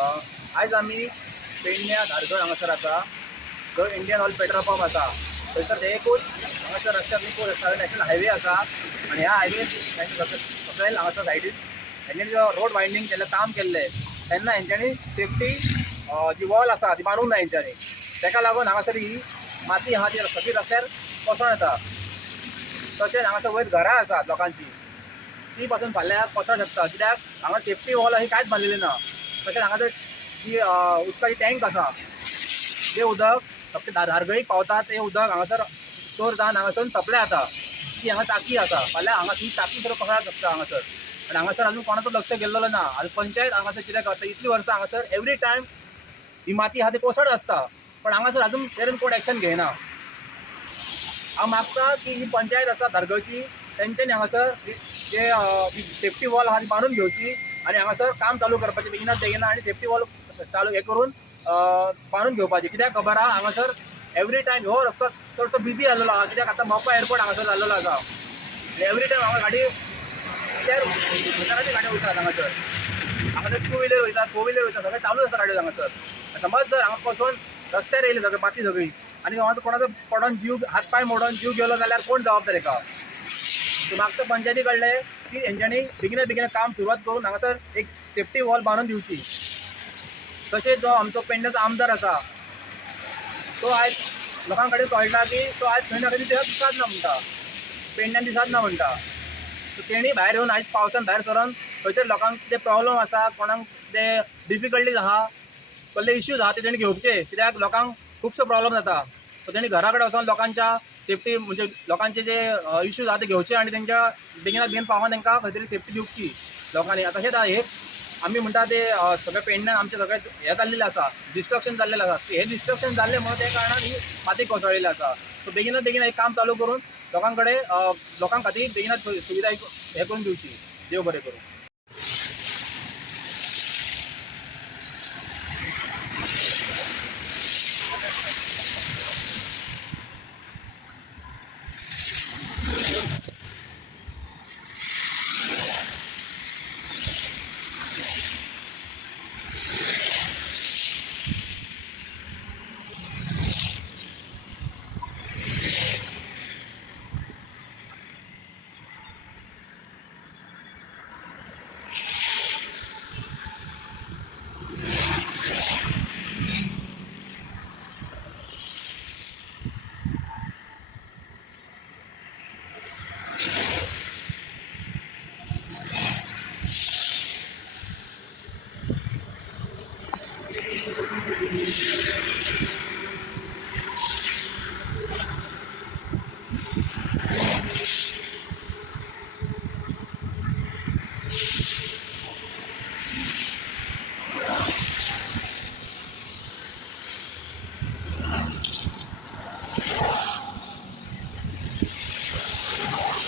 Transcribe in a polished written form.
आज आम्ही पेडण्या धारगळ हांगासर आसा जो इंडियन ऑयल पेट्रोल पंप आसा थंयसर एकूच हांगासर रस्त्यार एकूच रस्ता नॅशनल हायवे आसा आनी ह्या हायवे सकयल हांगासर सायडीक हेंच्यांनी जो रोड वायंडींग केल्लें काम केल्लें तेन्ना हेंच्यांनी सेफ्टी जी वॉल आसा ती मारूंक ना हेंच्यांनी तेका लागून हांगासर ही माती आहा ती सगळी रस्त्यार कोसळून येता तशेंच हांगासर वयर घरां आसात लोकांची ती पासून फाल्यां कोसळ शकता कित्याक हांगा सेफ्टी वॉल अशी कांयच बांदलेली ना तशेंच हांगासर जी उदकाची टँक आसा जे उदक फक्त धारगळीक पावता ते उदक हांगासर स्टोर जावन हांगासून सप्लाय जाता ती हांगा टाकी आसा फाल्यां हांगा ही टाकी सुद्दां कोसळूंक शकता हांगासर आनी हांगासर अजून कोणाचो लक्ष गेल्लो ना आनी पंचायत हांगासर कितें करता इतली वर्सां हांगासर एवरी टायम ही माती आहा ती कोसळत आसता पण हांगासर अजून तेरेन कोण एक्शन घेयना हांव मागता की ही पंचायत आसा धारगळची तेंच्यांनी हांगासर जे सेफ्टी वॉल आहा ती बांदून घेवची आनी हांगासर काम चालू करपाचें बेगिनाच बेगिना आनी सेफ्टी वॉल चालू हे करून बांदून घेवपाचें कित्याक खबर आहा हांगासर एवरी टायम हो रस्तो चडसो बिजी जाल्लो आहा कित्याक आतां मोपा एअरपोर्ट हांगासर जाल्लो आसा आनी एवरी टायम हांगा गाडी हजारांची गाड्यो वयतात हांगासर टू व्हिलर वयतात फोर व्हिलर वयतात सगळें चालूच आसा गाड्यो हांगासर समज जर हांगा कोसोन रस्त्यार येयली सगळी माती सगळी आनी हांगा कोणाचो पडोन जीव हात पांय मोडोन जीव गेलो जाल्यार कोण जबाबदार हेका सो मागता पंचायती कडले की हेंच्यांनी बेगिना काम सुरवात करून हांगासर एक सेफ्टी वॉल बांदून दिवची तशेंच जो आमचो पेडण्याचो आमदार आसा तो आयज लोकां कडेन कळटा की तो आयज खंय ना खंय दिसात ना म्हणटा पेडण्यान दिसात ना म्हणटा सो तेणी भायर येवन आयज पावसान भायर सरोन खंय तरी लोकांक कितें प्रॉब्लम आसा कोणाक कितें डिफिकल्टीज आहा कसले इश्यूज आहा ते तेणी घेवचे कित्याक लोकांक खुबसो प्रॉब्लम जाता सो तेणी घरा कडेन वचोन लोकांच्या सेफ्टी म्हणजे लोकांचे जे इश्यूज आहा ते घेवचे आनी तेंच्या बेगिनात बेगीन पावोन तांकां खंय तरी सेफ्टी दिवची लोकांनी आतां हे आमी म्हणटा ते सगळे पेडण्यान आमचे सगळे हे जाल्लेले आसा डिस्ट्रक्शन जाल्लेले आसा हे डिस्ट्रक्शन जाल्ले म्हणून त्या कारणान ही माती कोसळ्ळेली आसा सो बेगिनात बेगीन एक काम चालू करून लोकां कडेन लोकां खातीर बेगिनात सुविधा हे करून दिवची देव बरें करूं